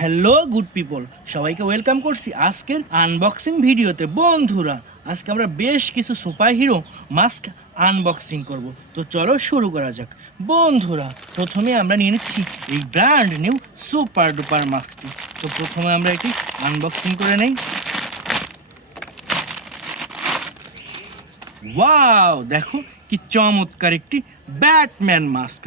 Hello good people, সবাইকে welcome করছি আজকের আনবক্সিং ভিডিওতে। বন্ধুরা, আজকে আমরা বেশ কিছু সুপার হিরো মাস্ক আনবক্সিং করব। তো চলো শুরু করা যাক। বন্ধুরা, প্রথমে আমরা নিয়ে নিচ্ছি এই ব্র্যান্ড নিউ সুপার ডুপার মাস্কটি। তো প্রথমে আমরা এটি আনবক্সিং করে নেই। ওয়াও, দেখো কি চমৎকার একটি ব্যাটম্যান মাস্ক।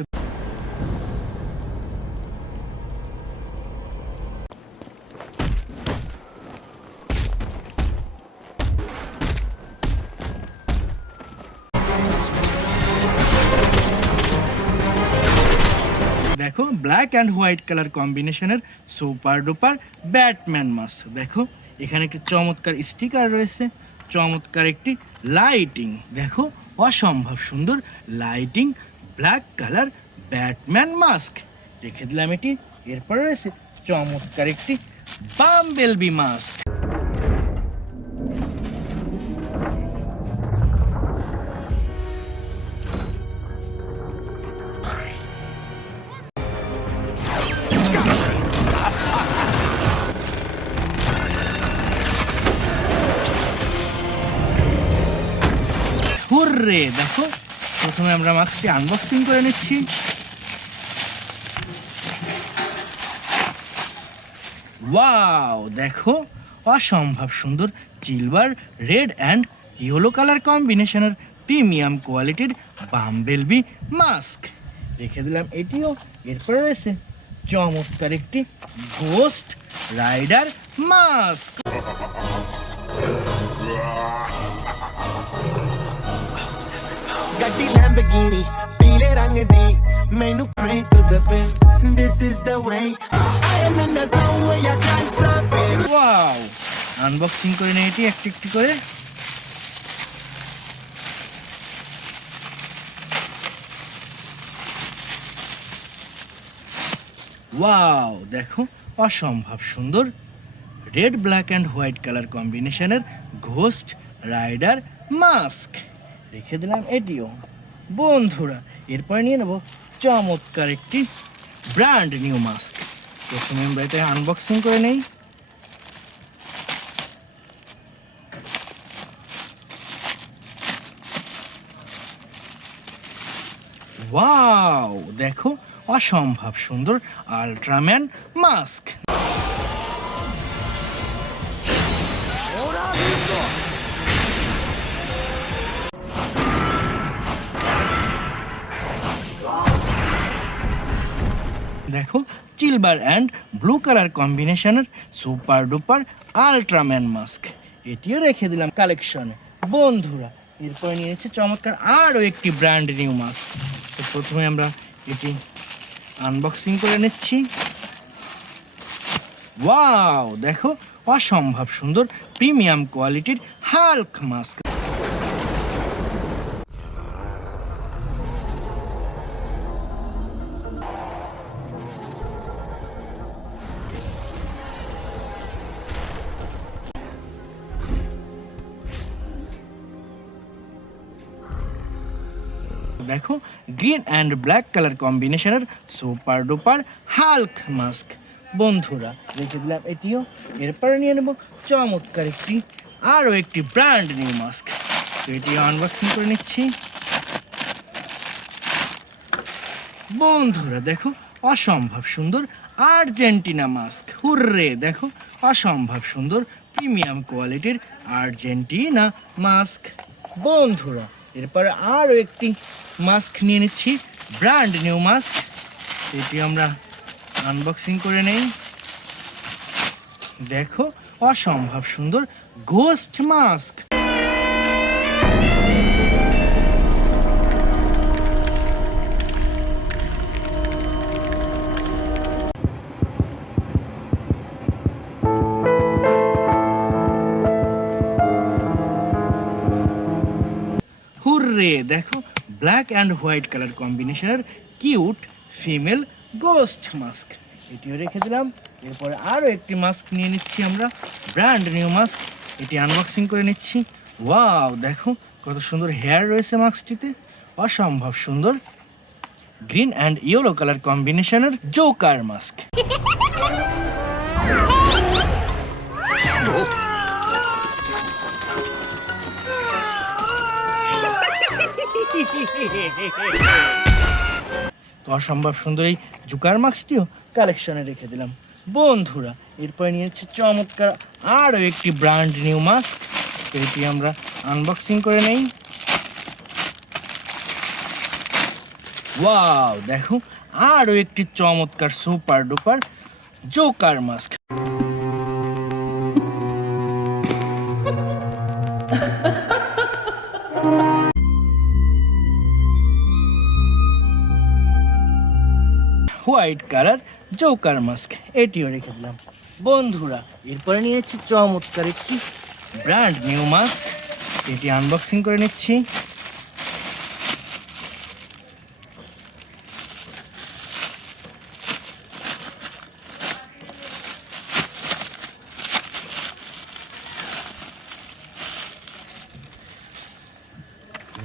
দেখো, ব্ল্যাক অ্যান্ড হোয়াইট কালার কম্বিনেশনের সুপার ডুপার ব্যাটম্যান মাস্ক। দেখো, এখানে একটি চমৎকার স্টিকার রয়েছে, চমৎকার একটি লাইটিং। দেখো, অসম্ভব সুন্দর lighting black colour Batman mask. রেখে দিলাম এটি। এরপর রয়েছে চমৎকার একটি বাম্বেলবি মাস্ক। হুররে, দেখো, প্রথমে আমরা মাস্কটি আনবক্সিং করে নিচ্ছি। ওয়াও, দেখো, অসম্ভব সুন্দর silver red and yellow colour কম্বিনেশনের প্রিমিয়াম কোয়ালিটির বাম্বেলবি মাস্ক। রেখে দিলাম এটিও। এরপরে রয়েছে চমৎকার একটি গোস্ট রাইডার মাস্ক। ਗੱਡੀ ਲੈਂਬਗੀਨੀ ਪੀਲੇ ਰੰਗ ਦੀ ਮੈਨੂੰ pray to the pin this is the way I am in the zone where you can't stop it wow, unboxing করে নিয়ে এটি একটি একটি করে। ওয়াও, দেখো, অসম্ভব সুন্দর red black and white colour কম্বিনেশনের ঘোস্ট রাইডার মাস্ক। রেখে দিলাম এটিও। বন্ধুরা, এরপরে নিয়ে নেব চমৎকার একটি ব্র্যান্ড নিউ মাস্ক। প্রথমে আমরা এটা আনবক্সিং করে নেই। ওয়াও, দেখো, অসম্ভব সুন্দর আল্ট্রাম্যান মাস্ক। দেখো, সিলভার অ্যান্ড ব্লু কালার কম্বিনেশনের সুপার ডুপার আল্ট্রাম্যান মাস্ক। এটিও রেখে দিলাম কালেকশনে। বন্ধুরা, এরপরে নিয়েছি চমৎকার আরও একটি ব্র্যান্ড নিউ মাস্ক। তো প্রথমে আমরা এটি আনবক্সিং করে নিচ্ছি। ওয়াও, দেখো, অসম্ভব সুন্দর প্রিমিয়াম কোয়ালিটির হাল্ক মাস্ক। দেখো, গ্রিন অ্যান্ড ব্ল্যাক কালার কম্বিনেশনের সুপার ডুপার হাল্ক মাস্ক। বন্ধুরা, রেখে দিলাম এটিও। এরপরে নিয়ে নেব চমৎকার একটি আরও একটি ব্র্যান্ড নিউ মাস্ক। তো এটি আনবক্সিং করে নিচ্ছি। বন্ধুরা, দেখো, অসম্ভব সুন্দর আর্জেন্টিনা মাস্ক। হুররে, দেখো, অসম্ভব সুন্দর প্রিমিয়াম কোয়ালিটির আর্জেন্টিনা মাস্ক। বন্ধুরা, এরপরে আরও একটি মাস্ক নিয়ে নিচ্ছি, ব্র্যান্ড নিউ মাস্ক। এটি আমরা আনবক্সিং করে নেই। দেখো, অসম্ভব সুন্দর ঘোস্ট মাস্ক। হুররে, দেখো, ব্ল্যাক অ্যান্ড হোয়াইট কালার কম্বিনেশনের কিউট ফিমেল গোস্ট মাস্ক। এটিও রেখে দিলাম। এরপরে আরও একটি মাস্ক নিয়ে নিচ্ছি আমরা, ব্র্যান্ড নিউ মাস্ক। এটি আনবক্সিং করে নিচ্ছি। ওয়াও, দেখো, কত সুন্দর হেয়ার রয়েছে মাস্কটিতে, অসম্ভব সুন্দর গ্রিন অ্যান্ড ইয়েলো কালার কম্বিনেশনের জোকার মাস্ক। অসম্ভব সুন্দর এই জোকার মাস্কটিও কালেকশনে রেখে দিলাম। বন্ধুরা এরপরে নিয়েছি চমৎকার আরও একটি ব্র্যান্ড নিউ মাস্ক, তো এটি আমরা আনবক্সিং করে নেই। ওয়াও, দেখো আরও একটি চমৎকার super duper Joker mask. White colour Joker mask, এটিও রেখে দিলাম। বন্ধুরা এরপরে নিয়েছি চমৎকার একটি ব্র্যান্ড নিউ মাস্ক, এটি আনবক্সিং করে নিচ্ছি।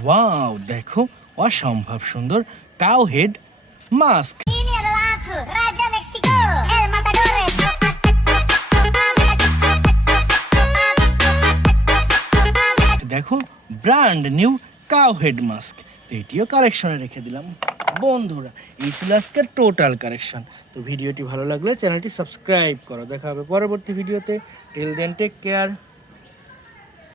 ওয়াও, দেখো অসম্ভব সুন্দর cow head mask. Ini adalah aku, Raja Meksiko, El Matadores. দেখো brand new cow head mask, তো এটিও কালেকশনে রেখে দিলাম। বন্ধুরা এই ছিল আজকের টোটাল কালেকশন। তো ভিডিওটি ভালো লাগলে চ্যানেলটি সাবস্ক্রাইব করো। দেখা হবে পরবর্তী ভিডিওতে। Till then take care.